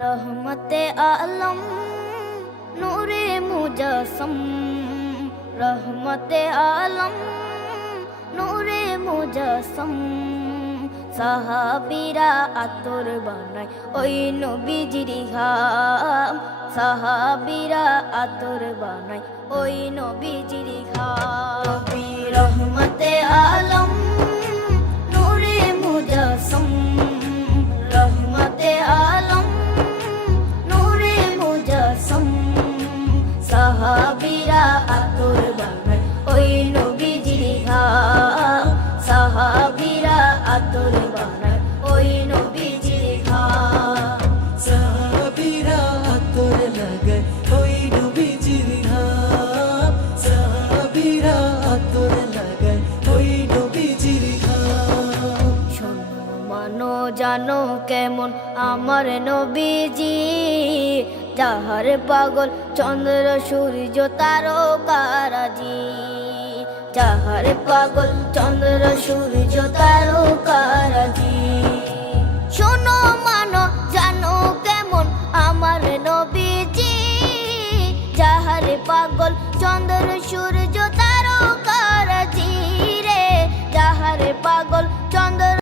रहमते आलम नूरे मुजस्सम, रहमते आलम नूरे मुजस्सम। সাহাবীরা আতর বানায় ওই নবীজির ঘাম, সাহাবীরা আতর বানায় ওই নবীজির ঘাম। নবী রহমতে আলম নূরে মুজস্সম, রহমতে আলম নূরে মুজস্সম। সাহাবীরা আতর বানায় ওই নবীজির ঘাম, সাহাবীরা আতর বানায় ওই নবীজির ঘাম। সাহাবীরা আতর লাগায় ওই নবীজির ঘাম, সাহাবীরা আতর লাগায় ওই নবীজির ঘাম। শোনো মানো জানো কেমন আমার নবীজি, যাহার পাগল চন্দ্র সূর্য তারকারাজি, যাহার পাগল চন্দ্র সূর্য তারকারাজি। শোনো মানো জানো কেমন আমার নবীজি, যাহার পাগল চন্দ্র সূর্য তারকারাজি রে, যাহার পাগল চন্দ্র